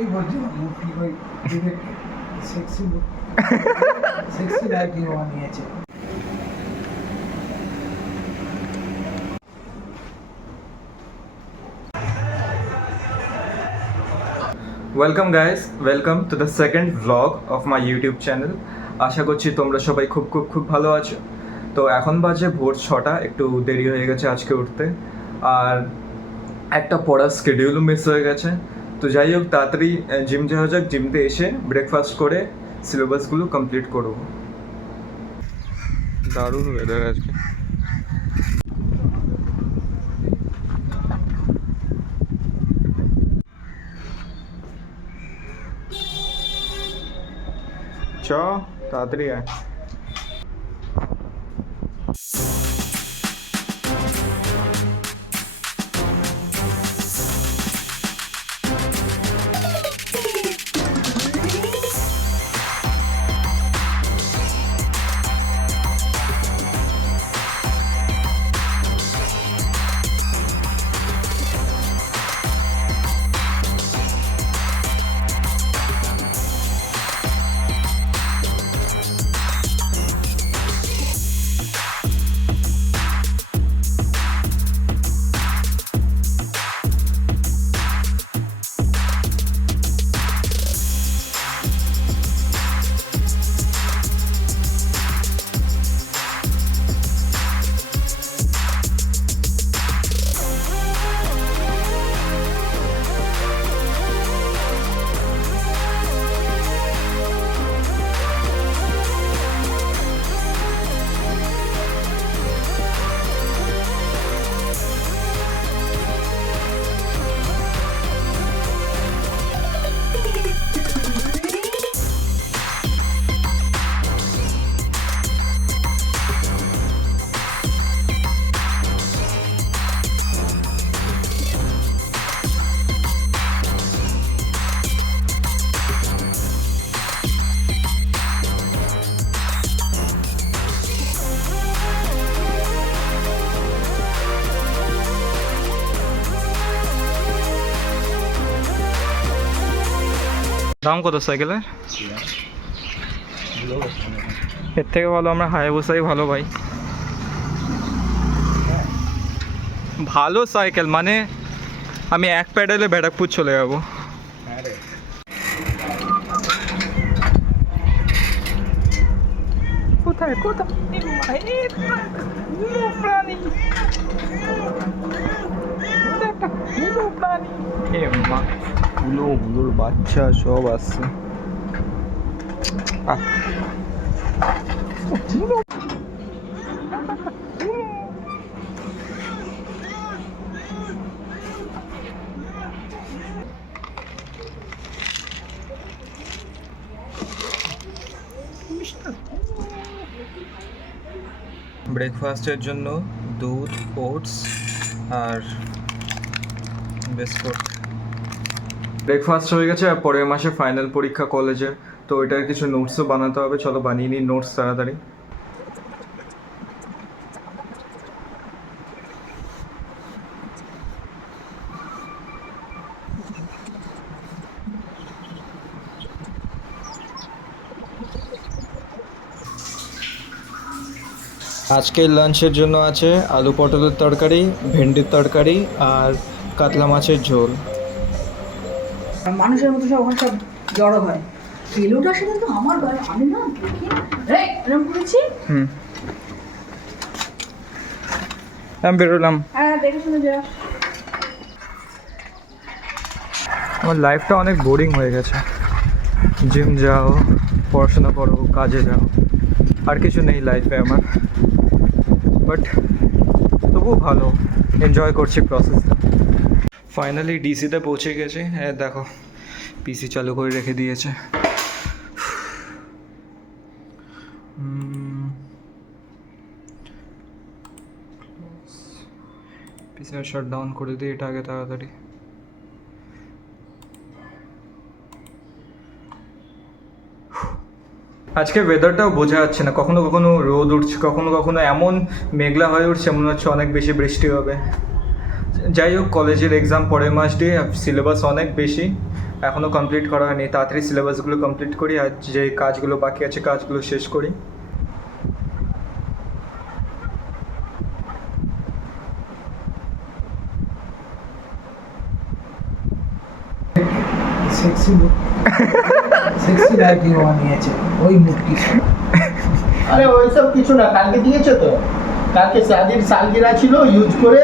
এই বলছি মুখি ওই direct sexy look sexy lighting বানিয়েছে। Welcome guys, welcome to the second vlog of my YouTube channel. আশা করছি তোমরা সবাই খুব ভালো আছো। তো এখন বাজে ভোর 6টা, একটু দেরি হয়ে গেছে আজকে উঠতে, আর একটা পড়ার স্কেডিউলও মিস হয়ে গেছে। তো যাই হোক, তাড়াতাড়ি জিম যাওয়া যাক, জিমতে এসে ব্রেকফাস্ট করে সিলেবাসগুলো কমপ্লিট করবো। দারুণ ওয়েদার আজকে। চ তাড়াতাড়ি আয়। দাম কত সাইকেলের? এর থেকে ভালো আমরা হায়াবুসাই ভালো ভাই। ভালো সাইকেল মানে আমি এক প্যাডেলে ব্যারাকপুর চলে যাবো। কোথায় কোথায় গুলোর বাচ্চা সব আসছে। ব্রেকফাস্টের জন্য দুধ, ওটস আর বিস্কুট। ব্রেকফাস্ট হয়ে গেছে, আর পরের মাসে ফাইনাল পরীক্ষা কলেজের, তো ওইটার কিছু নোটসও বানাতে হবে। চলো বানিয়ে নিই নোটস তাড়াতাড়ি। আজকের লাঞ্চের জন্য আছে আলু পটলের তরকারি, ভেন্ডির তরকারি আর কাতলা মাছের ঝোল। মানুষের মতো সব ওখানে সব জড়ো হয়। এলোটা সেটা তো আমার গায়ে, আমি না দেখি এরকম করেছি। আমি বেরোলাম। হ্যাঁ দেখে শুনে যা। আমার লাইফটা অনেক বোরিং হয়ে গেছে। জিম যাও, পড়াশোনা করো, কাজে যাও, আর কিছু নেই লাইফে আমার। বাট তবুও ভালো, এনজয় করছি প্রসেসটা। ফাইনালি ডিসিতে পৌঁছে গেছে। হ্যাঁ দেখো, পিসি চালু করে রেখে দিয়েছে। পিসি শাট ডাউন করে দিই এটা আগে তাড়াতাড়ি। আজকে ওয়েদারটাও বোঝা যাচ্ছে না, কখনো কখনো রোদ উঠছে, কখনো কখনো এমন মেঘলা হয়ে উঠছে মনে হচ্ছে অনেক বেশি বৃষ্টি হবে। যাই হোক, কলেজের এক্সাম পরের মাস দিয়ে, সিলেবাস অনেক বেশি, এখনও কমপ্লিট করা হয়নি, তাড়াতাড়ি সিলেবাসগুলো কমপ্লিট করি আর যে কাজগুলো বাকি আছে কাজগুলো শেষ করি। সেক্সি লুক, সেক্সি লাইটিং নিয়েছে ওই মুখটি। আরে ওইসব কিছু না, কালকে দিয়েছো তো, কালকে শাদির সালগিরা ছিল, ইউজ করে।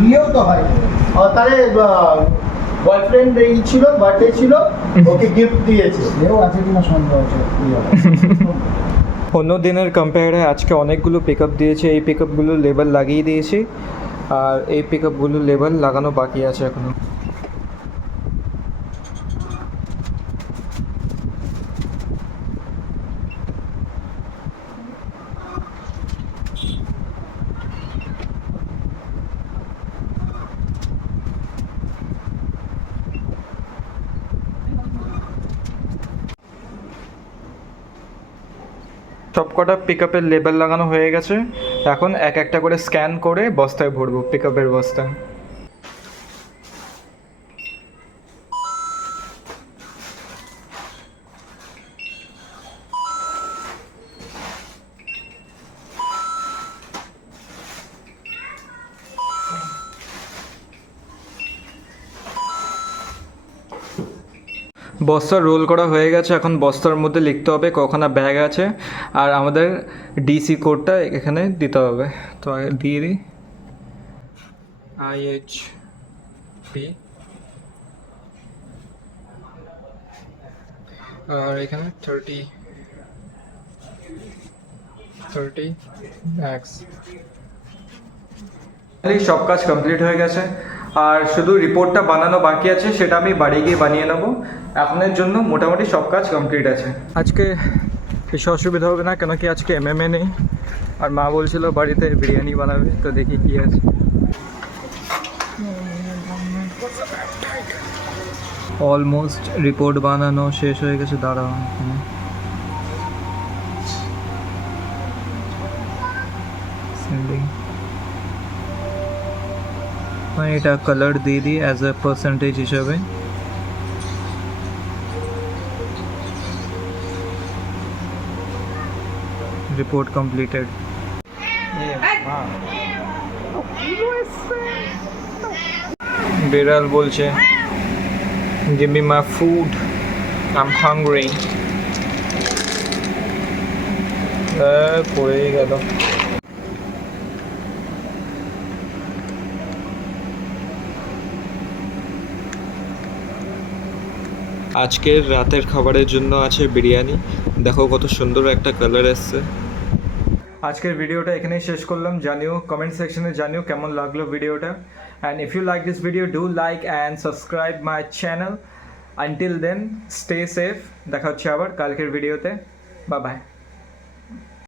বিয়েও তো হয় ও তাহলে বয়ফ্রেন্ড এই ছিল, বার্থডে ছিল, ওকে গিফট দিয়েছে। সেও আছে কিনা সন্দেহ আছে। অন্য দিনের কম্পেয়ারে আজকে অনেকগুলো পিক আপ দিয়েছে। এই পিক আপগুলো লেবেল লাগিয়ে দিয়েছি আর এই পিক আপগুলো লেবেল লাগানো বাকি আছে এখনও। সব কটা পিক আপের লেবেল লাগানো হয়ে গেছে, এখন এক একটা করে স্ক্যান করে বস্তায় ভরবো, পিক আপের বস্তায়। বস্তা রোল করা হয়ে গেছে, এখন বস্তার মধ্যে লিখতে হবে কখানা ব্যাগ আছে আর আমাদের ডিসি কোডটা এখানে দিতে হবে। তো আগে দিয়ে দিই IHP আর এখানে 30 ব্যাগস। সব কাজ কমপ্লিট হয়ে গেছে আর শুধু রিপোর্টটা বানানো বাকি আছে, সেটা আমি বাড়ি গিয়ে বানিয়ে নেবো। এখনের জন্য মোটামুটি সব কাজ কমপ্লিট আছে। আজকে বেশি অসুবিধা হবে না, কেন কি আজকে MMA নেই আর মা বলছিল বাড়িতে বিরিয়ানি বানাবে, তো দেখি কী আছে। অলমোস্ট রিপোর্ট বানানো শেষ হয়ে গেছে। দাঁড়াও, সেন্ডিং এটা কালার দিয়ে দিই অ্যাজ এ পার্সেন্টেজ হিসাবে। Report completed. বিড়াল বলছে give me my food, I am hungry. পড়েই গেল। আজকের রাতের খাবারের জন্য আছে বিরিয়ানি। দেখো কত সুন্দর একটা কালার এসছে। আজকের ভিডিওটা এখানেই শেষ করলাম। জানিও কমেন্ট সেকশনে জানিও কেমন লাগলো ভিডিওটা। And if you like this video do like and subscribe my channel. Until then stay safe. দেখা হচ্ছে আবার কালকের ভিডিওতে। Bye by.